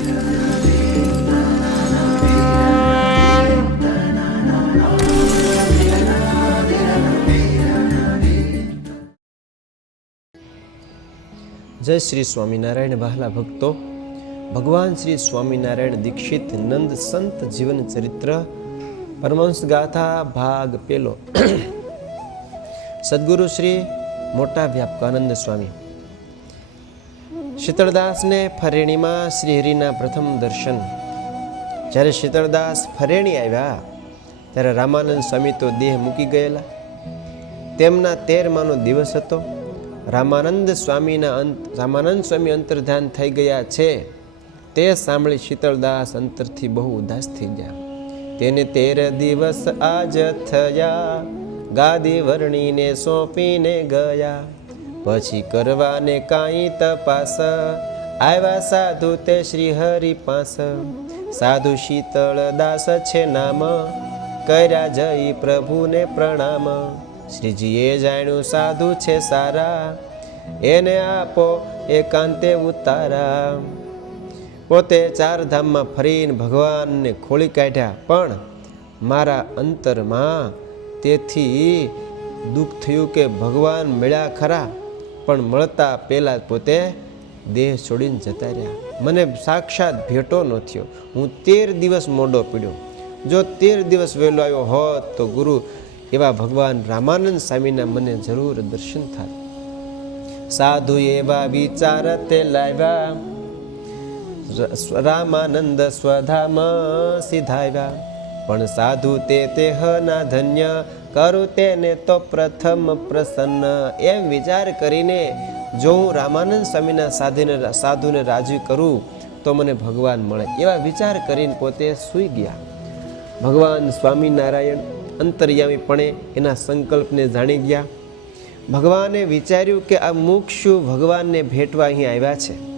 જય શ્રી સ્વામિનારાયણ વહાલા ભક્તો. ભગવાન શ્રી સ્વામિનારાયણ દીક્ષિત નંદ સંત જીવન ચરિત્ર પરમહંસ ગાથા ભાગ પેલો. સદગુરુ શ્રી મોટા વ્યાપકાનંદ સ્વામી. શીતળદાસને ફરેણીમાં શ્રીહરિના પ્રથમ દર્શન. જ્યારે શીતળદાસ ફરેણી આવ્યા, ત્યારે રામાનંદ સ્વામી તો દેહ મૂકી ગયેલા. તેમના તેરમાનો દિવસ હતો. રામાનંદ સ્વામીના અંત, રામાનંદ સ્વામી અંતર્ધ્યાન થઈ ગયા છે. તે સાંભળી શીતળદાસ અંતરથી બહુ ઉદાસ થઈ ગયા. તેને તેર દિવસ આજ થયા. ગાદી વર્ણીને સોંપીને ગયા. પછી કરવાને કાંઈ તપાસ. આવ્યા સાધુ તે શ્રી હરિ પાસ. સાધુ શીતળ દાસ છે નામ. કર્યા જઈ પ્રભુને પ્રણામ. શ્રીજીએ જાણ્યું સાધુ છે સારા. એને આપો એકાંતે ઉતારા. પોતે ચાર ધામમાં ફરીને ભગવાનને ખોળી કાઢ્યા. પણ મારા અંતરમાં તેથી દુઃખ થયું કે ભગવાન મળ્યા ખરા. પણ મળતા પહેલાં પોતે દેહ છોડીને જતા રહ્યા. મને સાક્ષાત ભેટો ન થયો. હું તેર દિવસ મોડો પીડ્યો. જો તેર દિવસ વહેલો આવ્યો હોત તો ગુરુ એવા ભગવાન રામાનંદ સ્વામીના મને જરૂર દર્શન થાય સાધુ એવા વિચાર તે લાવ્યા. રામાનંદ સ્વધામ સિધાવ્યા. પણ સાધુ તે તેહના ધન્ય. કરું તેને તો પ્રથમ પ્રસન્ન. એમ વિચાર કરીને જો હું રામાનંદ સ્વામીના સાધુને સાધુને રાજી કરું, તો મને ભગવાન મળે. એવા વિચાર કરીને પોતે સૂઈ ગયા. ભગવાન સ્વામિનારાયણ અંતર્યામીપણે એના સંકલ્પને જાણી ગયા. ભગવાને વિચાર્યું કે આ મુક્ષુ ભગવાનને ભેટવા અહીં આવ્યા છે.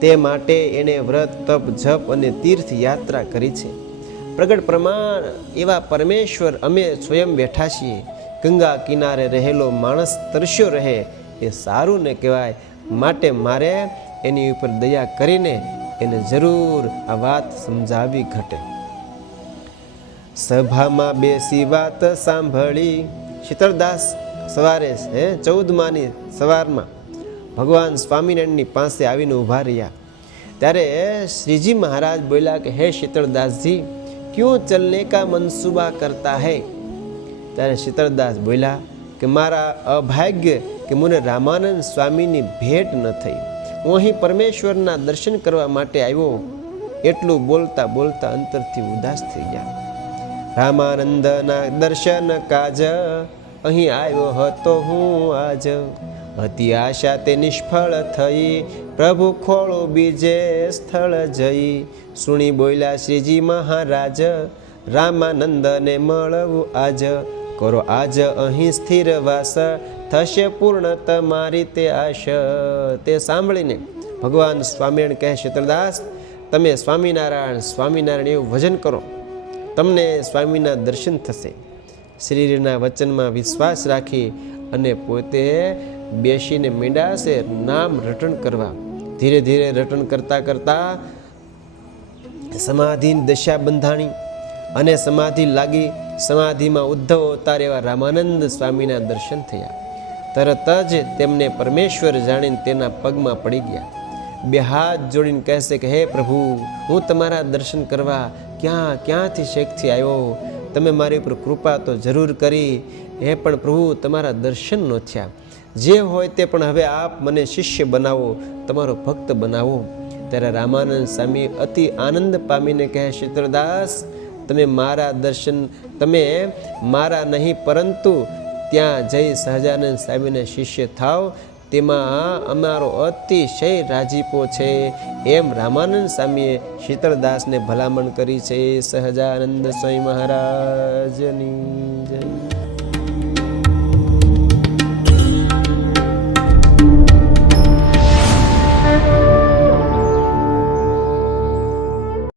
તે માટે એણે વ્રત, તપ, જપ અને તીર્થ યાત્રા કરી છે. પ્રગટ પ્રમાણ એવા પરમેશ્વર અમે સ્વયં બેઠા છીએ. ગંગા કિનારે રહેલો માણસ તરસ્યો રહે, એ સારું ને કહેવાય. માટે મારે એની ઉપર દયા કરીને એને જરૂર આ વાત સમજાવી ઘટે. સભામાં બેસી વાત સાંભળી. શીતળદાસ સવારે, હે, ચૌદમાની સવારમાં ભગવાન સ્વામિનારાયણની પાસે આવીને ઊભા રહ્યા. ત્યારે શ્રીજી મહારાજ બોલ્યા કે, હે શીતળદાસજી ક્યું ચલને કા મનસુબા કરતા હૈ ત્યારે શીતળદાસ બોલ્યા કે મારા અભાગ્ય કે મને રામાનંદ સ્વામીની ભેટ ન થઈ હું અહીં પરમેશ્વરના દર્શન કરવા માટે આવ્યો એટલું બોલતા બોલતા અંતરથી ઉદાસ થઈ ગયા રામાનંદના દર્શન કાજ અહીં આવ્યો હતો હું આજ હતી આશા તે નિષ્ફળ થઈ. પ્રભુ ખોળો બીજે સ્થળ જઈ. સુણી બોલ્યા શ્રીજી મહારાજ, રામાનંદને મળવું આજ. કરો આજ અહીં સ્થિર વાસ, થશે પૂર્ણ તમારી તે આશ. તે સાંભળીને ભગવાન સ્વામિનારાયણ કહે શીતળદાસ તમે સ્વામિનારાયણ સ્વામિનારાયણ એવું ભજન કરો. તમને સ્વામીના દર્શન થશે. શરીરના વચનમાં વિશ્વાસ રાખી અને પોતે બેસીને મીંડાશે, નામ રટણ કરવા. ધીરે ધીરે રટણ કરતા કરતા સમાધિની દશા બંધાણી અને સમાધિ લાગી. સમાધિમાં ઉદ્ધવ અવતાર એવા રામાનંદ સ્વામીના દર્શન થયા. તરત જ તેમને પરમેશ્વર જાણીને તેના પગમાં પડી ગયા. બે હાથ જોડીને કહેશે કે, હે પ્રભુ, હું તમારા દર્શન કરવા ક્યાં, ક્યાંથી શેખથી આવ્યો? તમે મારી ઉપર કૃપા તો જરૂર કરી. હે પણ પ્રભુ, તમારા દર્શન ન થયા. જે હોય તે પણ હવે આપ મને શિષ્ય બનાવો, તમારો ભક્ત બનાવો. ત્યારે રામાનંદ સ્વામી અતિ આનંદ પામીને કહે, શીતળદાસ, તમે મારા દર્શન, તમે મારા નહીં, પરંતુ ત્યાં જઈ સહજાનંદ સ્વામીને શિષ્ય થાવ. તેમાં અમારો અતિશય રાજીપો છે. એમ રામાનંદ સ્વામીએ શીતળદાસને ભલામણ કરી છે. સહજાનંદ સ્વામી મહારાજની જય.